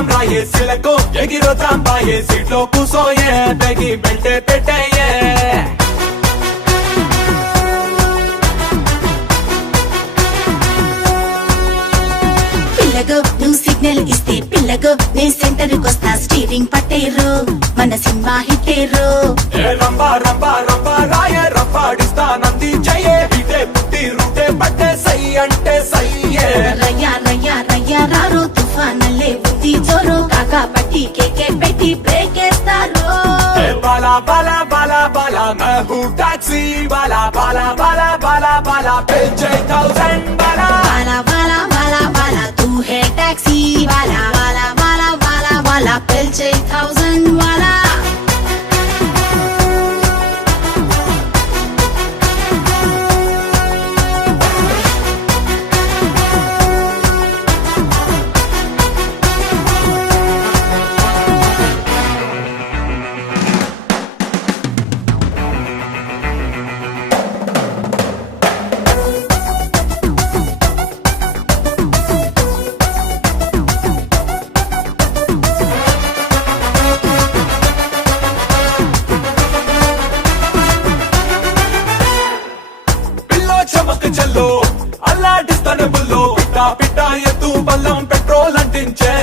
ఎగిరొద్దాం రాయే సిలకు ఎగిరొద్దాం బాయే సీట్లో కూసోయే బెగి బెల్టే పెట్టేయే పిల్లగో నువ్వు సిగ్నల్ ఇస్తే పిల్లగో నే సెంటర్ కొస్తా స్టీరింగ్ పట్టేరు మన సినిమా హిట్టేరు రంబా రంబా రంబా రాయే రంపాడిస్తానంది జయే ఇటే పుట్టి రూటే పట్టే సై అంటే సయ్యే రయ్యా రయ్యా రయ్యా రారు తుఫానల్లే ఉంది జోరు కాకా పట్టి కేకే పెట్టి బ్రేకేస్తారు బాలా బాలా బాలా బాలా मैं हूँ टैक्सी वाला बाला बाला बाला बाला पे 1000 बाला वाला वाला वाला वाला तू है टैक्सी वाला वाला वाला वाला वाला पिलचे 1000 वाला చమక్ చల్లో అల్లాడిస్తాను బుల్లో పిట్టా పిట్టా ఎత్తు బల్లం పెట్రోల్ అంటించే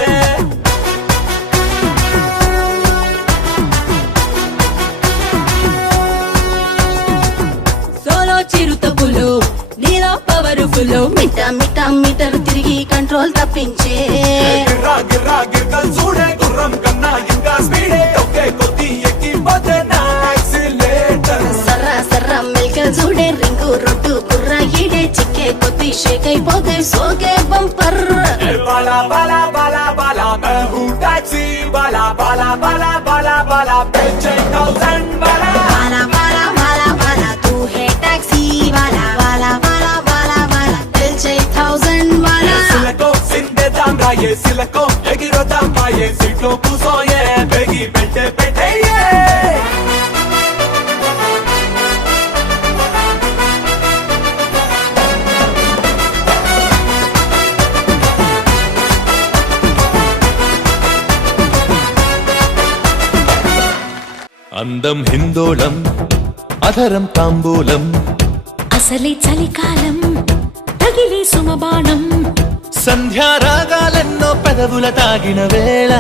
సోలో చిరుతపులు నీలో పవర్ ఫుల్ మిట్టా మిట్టా మీటర్ తిరిగి కంట్రోల్ తప్పించే గిర్రా గిర్రా గిర్గల్ చూడే గుర్రం కన్నా ఇంకా స్పీడే ఒకే కొద్ది ఎక్కిపోతే నా యాక్సిలేటర్ సర్రా సర్రా మెల్కల్ చూడే రింగు రొట్టు కుర్రా ఈడే చిక్కే కొద్ది షేక్ అయిపోతే సోకే బంపర్ బాలా బాలా బాలా బాలా मैं हूँ टैक्सी वाला बाला बाला बाला बाला पे 1000 बाला वाला वाला वाला वाला तू है टैक्सी वाला वाला वाला वाला वाला पिलचे 1000 वाला సిలకు సిందేద్దాం రాయే సిలకు ఎగిరొద్దాం బాయే సీట్లో కూసోయే బెగి బెల్టే పెట్టేయే అందం హిందోళం అధరం తాంబూలం అసలే చలికాలం తగిలే సుమబాణం సంధ్యారాగాలెన్నో పెదవుల తాగిన వేళ